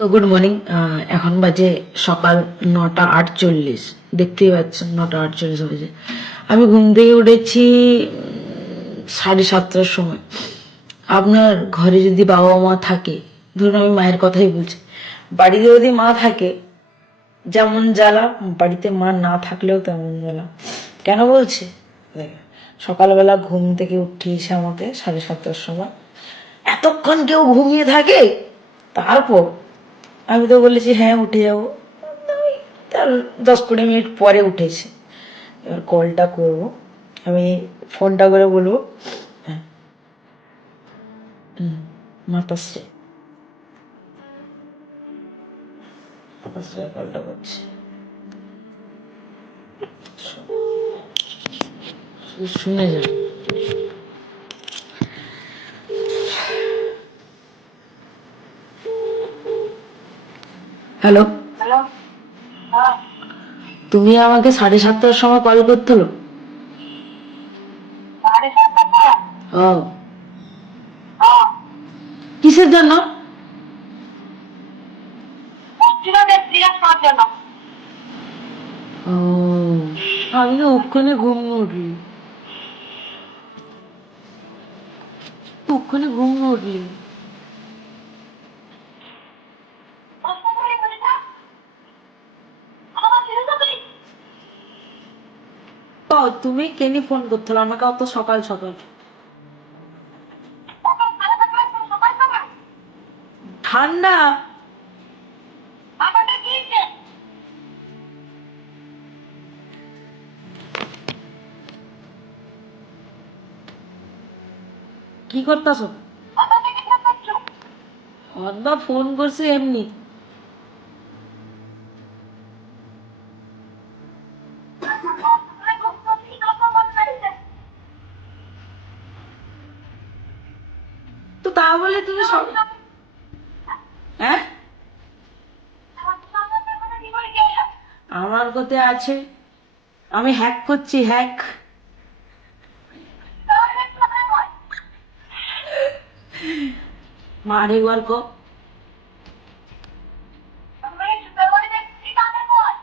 তো good morning. এখন বাজে সকাল 9:48। দেখতেই পাচ্ছেন 9:48 বাজে। আমি ঘুম থেকে উঠেছি 7:30টার সময়। আপনার ঘরে যদি বাবা মা থাকে, ধরুন আমি মায়ের কথাই বলছি, বাড়িতে যদি মা থাকে যেমন জ্বালা, বাড়িতে মা না থাকলেও তেমন জ্বালা। কেন বলছি? দেখেন, সকালবেলা ঘুম থেকে উঠিয়েছে আমাকে 7:30টার সময়। এতক্ষণ কেউ ঘুমিয়ে থাকে? তারপর আমি তো বলেছি হ্যাঁ উঠে যাবো। আমি তার 10-20 মিনিট পরে উঠেছি। এবার কলটা করবো, আমি ফোনটা করে বলবো হ্যাঁ মাতাশ্রী, মাতাশ্রী কলটা করছি, শুধু শুনে যান। Hello, hello. হ্যাঁ, তুমি আমাকে 7:30টার সময় কল করতেলো? 7:30 ও, হ্যাঁ, কিসের জন্য? হচ্ছিল যে জিজ্ঞাসা করার জন্য। ও, আমি তো ওখানে ঘুম উঠলি, ওখানে ঘুম উঠলি। প্রশ্ন করে বলেছা, আমার ছিল তো তুই। ও, তুমি কেনি ফোন করতেলো আমাকে অত সকাল সকাল? সকাল 7:30 সকাল সকাল। ঠান্ডা। আমাকে কি হয়েছে? কি করতেছো? আমাকে কি করছো? অদবা ফোন করছে এমনি। তুমি ঘুম থেকে কথা বলতে চাইছে। তো তা বলে তুমি সব, হ্যাঁ আমার কথা কি বলে গেল? আমার কোথায় আছে? আমি হ্যাক করছি, হ্যাক। তাহলে কথা কয়। মারে গল্প। আমি সুন্দর করে দেখছি কথা কয়।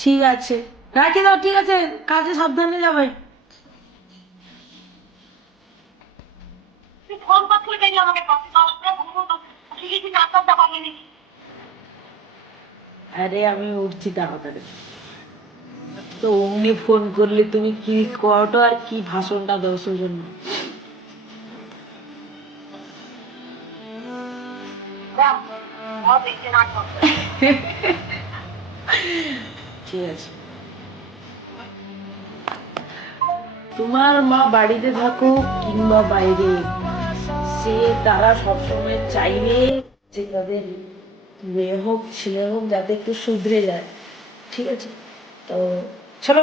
ঠিক আছে, রাখি দাও। ঠিক আছে, কাজে সাবধানে যাবে। তুই ফোন করতে গেলি আমাকে পাশে দশটা ঘুমো ঠিক আছে নাটকটা বানিয়ে দিচ্ছি। আরে আমি উঠছি তাড়াতাড়ি। তো অমনি ফোন করলে তুমি কি করো আর কি ভাষণটা দাও সেজন্য। দাও, আমার দেখতে নাটক। ঠিক আছে, তোমার মা বাড়িতে থাকুক কিংবা বাইরে, সে তারা সবসময় চাইবে যে তাদের মেয়ে হোক ছেলে হোক যাতে একটু শুধরে যায়। ঠিক আছে, তো চলো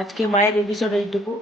আজকে মায়ের এপিসোড এইটুকু।